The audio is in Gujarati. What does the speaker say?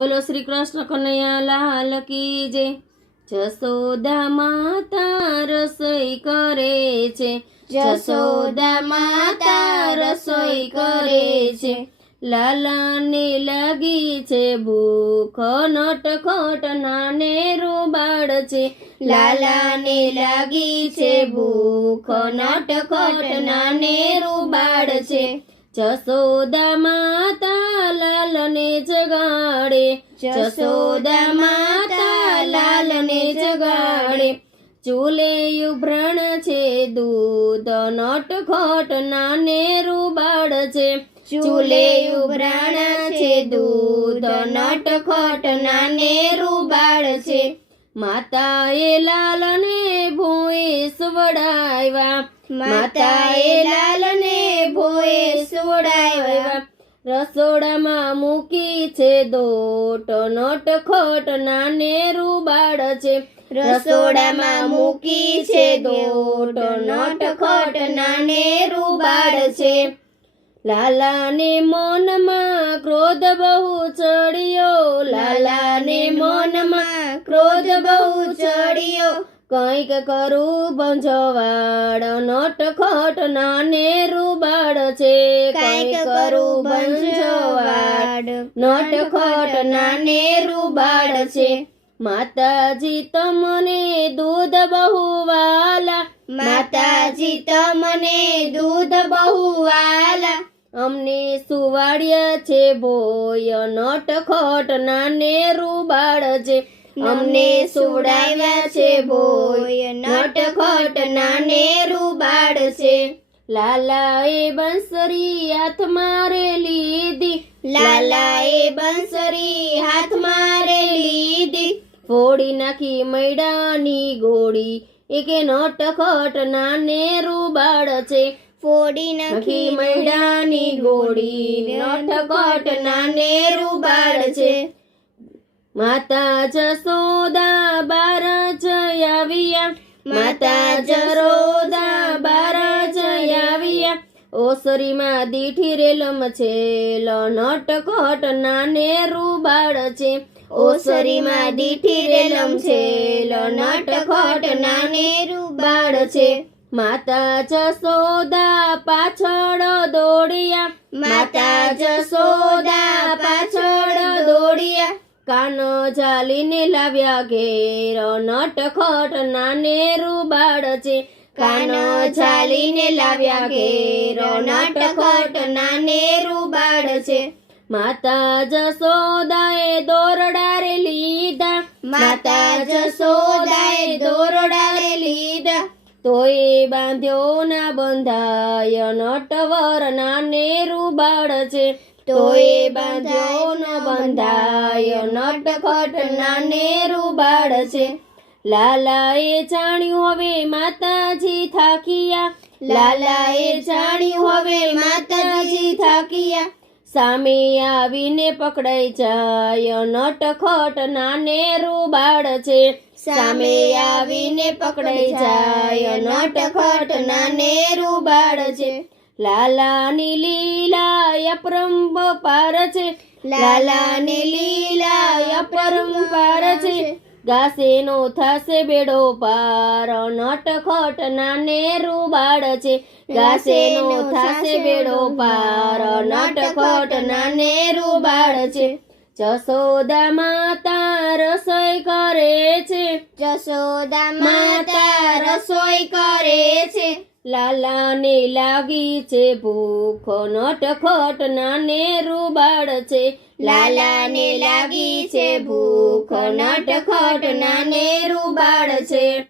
બોલો શ્રી કૃષ્ણ કનૈયા લાલ કી જય। જસોદા માતા રસોઈ કરે છે, જસોદા માતા રસોઈ કરે છે, લાલાને લાગી છે ભૂખ, નટખટ નાને રૂબાળ છે, લાલાને લાગી છે ભૂખ, નટખટ નાને રૂબાળ છે, જસોદા માતા લાલને જગાડે, જસોદા માતા લાલને જગાડે, ચૂલે ઉભરાણ છે દૂધ, નટખટ નાને રૂબાળ છે, ચૂલે ઉભરાણા છે દૂધ, નટખટ નાને રૂબાળ છે, માતાએ લાલને ભોંય સુવડાવ્યા, માતાએ લાલને ભોંય સુવડાવ્યા, રસોડામાં મૂકી છે દોટ, નટખટ નાને રૂબાળ છે, રસોડામાં મૂકી છે દોટ, નટખટ નાને રૂબાળ છે, લાલાને મનમાં ક્રોધ બહુ ચડ્યો, લાલાને મનમાં ક્રોધ બહુ ચડ્યો, કંઈક કરું બંજવાડ, નટખટ નાને રૂબાળ છે, કંઈક કરું બંજવાડ, નટખટ નાને રૂબાળ છે, માતાજી તમને દૂધ બહુ વાલા, માતાજી તમને દૂધ બહુ વાલા, અમને સુવાડ્યા છે ભોય, નટખટ નાને રૂબાળ છે, અમને સુવડાવ્યા છે ભોય, નટખટ નાને રૂબાળ છે, લાલાએ બંસરી હાથમાં રે લીધી, લાલાએ બંસરી હાથમાં રે લીધી, ફોડી નાખી મૈડાની ગોળી, એકે નટખટ નાને રૂબાળ છે, ફોડી નાખી મૈડાની ગોળી, નટખટ નાને રૂબાળ છે, માતા જસોદા બાર જઈ આવ્યા, માતા જસોદા બાર જઈ આવ્યા, ઓસરીમાં દીઠી રેલમ છે, નટખટ નાને રૂબાળ છે, ઓસરીમાં દીઠી રેલમ છે, નટખટ નાને રૂબાળ છે, માતા જસોદા પાછળ દોડ્યા, માતા જસોદા પાછળ દોડ્યા, કાન ઝાલીને લાવ્યા ઘેર, નટખટ નાને રૂબાળ છે, કાન ઝાલીને લાવ્યા ઘેર, નટખટ નાને રૂબાળ છે, માતા જસોદાએ દોરડા રે લીધા, માતા જસોદાએ દોરડા રે લીધા, તોય બાંધ્યો ના બંધાય, નટવર નાને રૂબાળ છે, તોય બાંધ્યો ન બંધાય, નટખટ નાને રૂબાળ છે, લાલાએ જાણ્યું હવે માતાજી થાક્યા, લાલાએ જાણ્યું હવે માતાજી થાક્યા, સામે આવીને પકડાઈ જાય, નટખટ નાને રૂબાળ છે, સામે આવીને પકડાઈ જાય, નટખટ નાને રૂબાળ છે, લાલાની લીલા અપરંપાર છે, લાલાની લીલા અપરંપાર છે, ગાસે નો થાશે બેડો પાર, નટખટ નાને રૂબાળ છે, ગાસે નો થાશે બેડો પાર, નટખટ નાને રૂબાળ છે, જસોદા માતા રસોઈ કરે છે, જસોદા માતા રસોઈ કરે છે, લાલાને લાગી છે ભૂખ, નટખટ નાને રૂબાળ છે, લાલાને લાગી છે ભૂખ, નટખટ નાને રૂબાળ છે।